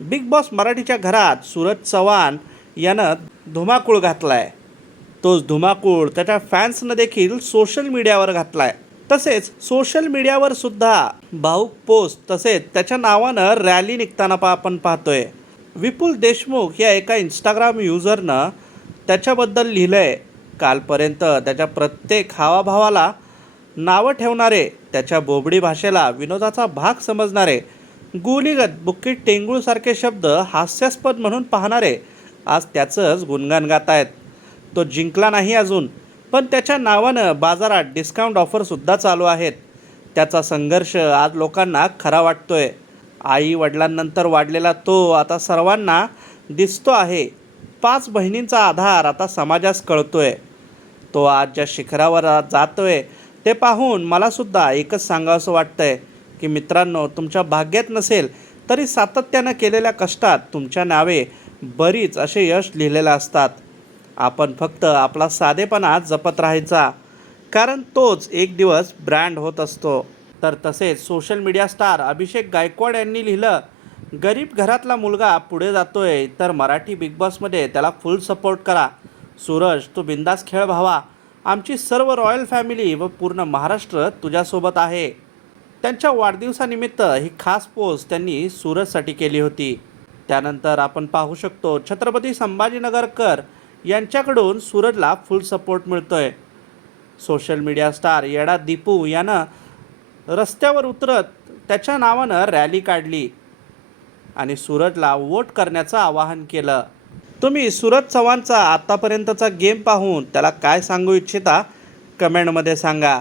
Big boss मराठीच्या घरात सूरज चव्हाण यानं धुमाकूळ घातलाय. तोच धुमाकूळ त्याच्या फॅन्सनं देखील सोशल मीडियावर घातलाय. तसेच सोशल मीडियावर सुद्धा भाऊक पोस्ट तसेच त्याच्या नावानं रॅली निघताना पा आपण पाहतोय. विपुल देशमुख या एका इंस्टाग्राम युजरनं त्याच्याबद्दल लिहिलं आहे कालपर्यंत त्याच्या प्रत्येक हावाभावाला नावं ठेवणारे त्याच्या बोबडी भाषेला विनोदाचा भाग समजणारे गुलीगत बुक्कीट टेंगूळसारखे शब्द हास्यास्पद म्हणून पाहणारे आज त्याचंच गुणगान गात आहेत. तो जिंकला नाही अजून पण त्याच्या नावानं बाजारात डिस्काउंट ऑफरसुद्धा चालू आहेत. त्याचा संघर्ष आज लोकांना खरा वाटतोय. आई वडिलांनंतर वाढलेला तो आता सर्वांना दिसतो आहे. पाच बहिणींचा आधार आता समाजास कळतोय. तो आज ज्या शिखरावर जातोय ते पाहून मलासुद्धा एकच सांगावंसं वाटतंय. की मित्रांनो तुमच्या भाग्यात नसेल तरी सातत्यानं केलेल्या कष्टात तुमच्या नावे बरीच असे यश लिहिलेलं असतात. आपण फक्त आपला साधेपणा जपत राहायचा कारण तोच एक दिवस ब्रँड होत असतो. तर तसेच social media star Abhishek Gaikwad यांनी लिहिलं गरीब घरातला मुलगा पुढे जातोय तर मराठी बिग बॉसमध्ये त्याला फुल सपोर्ट करा. सूरज तू बिंदास खेळ भावा आमची सर्व रॉयल फॅमिली व पूर्ण महाराष्ट्र तुझ्यासोबत आहे. त्यांच्या वाढदिवसानिमित्त ही खास पोस्ट त्यांनी सूरजसाठी केली होती. त्यानंतर आपण पाहू शकतो छत्रपती संभाजीनगरकर यांच्याकडून सूरजला फुल सपोर्ट मिळतोय. Social media star Yeda Deepu यानं रस्त्यावर उतरत त्याच्या नावानं रॅली काढली आणि सूरजला वोट करण्याचं आवाहन केलं. तुम्ही सूरज चव्हाणचा आत्तापर्यंतचा गेम पाहून त्याला काय सांगू इच्छिता कमेंटमध्ये सांगा.